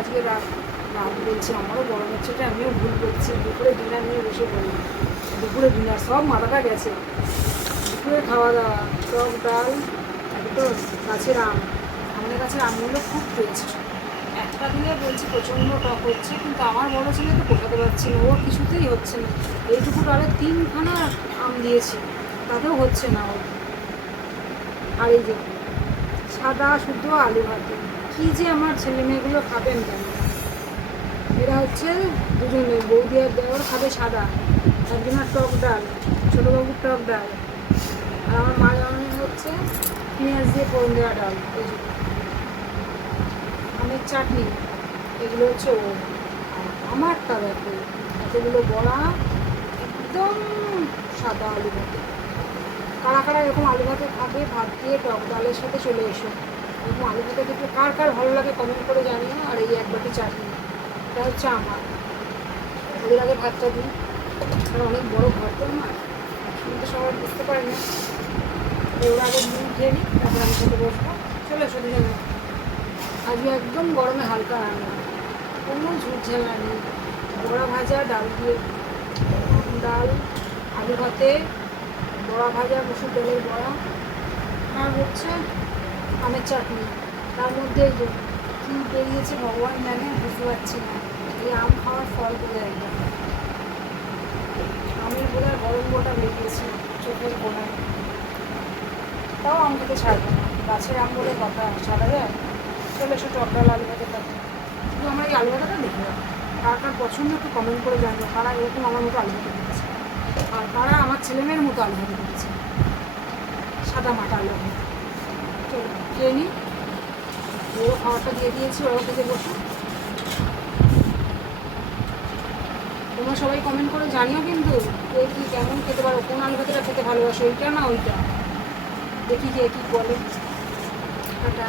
আজকে রাত রাত বলছি, আমারও হচ্ছে, এটা আমিও ভুল করছি। দুপুরে ডিনার নিয়ে বসে পড়ি। দুপুরে ডিনার সব মাথাটা গেছে। দুপুরে খাওয়া দাওয়া টক ডাল, একদম গাছের আম আমাদের কাছের আমগুলো খুব টেস্ট একটা দিনে বলছি প্রচণ্ড টক হচ্ছে, কিন্তু আমার বড় ছেলে তো কোথাতে পারছি না ওর কিছুতেই হচ্ছে না। এইটুকু ডালে তিনখানা আম দিয়েছি, তাতেও হচ্ছে না ওর আর এই যে সাদা শুদ্ধ আলু ভাতে। কী যে আমার ছেলে মেয়েগুলো খাবেন কেন? এরা হচ্ছে দুজনে, বৌদি আর দেওয়ার খাবে সাদা, একজনের টক ডাল, ছোটোবাবুর টক ডাল। আর আমার মা জামাই হচ্ছে পেঁয়াজ দিয়ে ফোড়ন দেওয়া ডাল আমের চাটনি, এগুলো হচ্ছে ও। আর আমারটা দেখো, এতগুলো বড়া, একদম সাদা আলু ভাতে। কারা কারা এরকম আলু ভাতে খাবে, ভাত দিয়ে টক ডালের সাথে চলে এসো। এরকম আলু ভাতে দেখলে কার কার ভালো লাগে কমেন্ট করে জানিও, আর এই এক বাটি চাটনি। এটা হচ্ছে আমার। ওদের আগে ভাতটা দিই। আর অনেক বড় ঘর তো আমার। একসঙ্গে তো সবাই বুঝতে পারি না। ওরা আগে দিন খেয়ে নিই, তারপর আমি খেতে বসবো। চলে এসো দুজনে আজকে একদম গরমে হালকা রান্না। কোনো ঝুট নেই। বড়া ভাজা, ডাল দিয়ে ডাল, আলু ভাতে, বড়া ভাজা, মুসুর ডালের বড়া। আর হচ্ছে আমের চাটনি। তার মধ্যে কী বেরিয়েছে, ভগবান জানে, বুঝতে পারছি না। এই আম খাওয়ার ফল বলে একদম আমের বোধহয় গরম গোটা বেরিয়েছে, চোখের গোড়ায় তাও আম খেতে ছাড়বে না। গাছের আম বলে কথা, ছাড়া যায়? চলে এসো টক ডাল আলু ভাতে থাকে। শুধু আমরা এই আলু ভাতাটা দেখে রাখি কার কার পছন্দ একটু কমেন্ট করে জানব কারা এরকম আমার মতো আলু ভাতে আর কারা আমার ছেলেমেয়ের মতো আলু ভাতে দিচ্ছে সাদা মাটা আলু খেয়ে নিই ওরও খাবারটা দিয়ে দিয়েছি ওরাও খেতে বসে। তোমরা সবাই কমেন্ট করে, জানিও কিন্তু কে কি কেমন খেতে পারো, কোন আলু ভাতেটা খেতে ভালোবাসো, ওইটা না ওইটা। দেখি যে কী বলে। টাটা।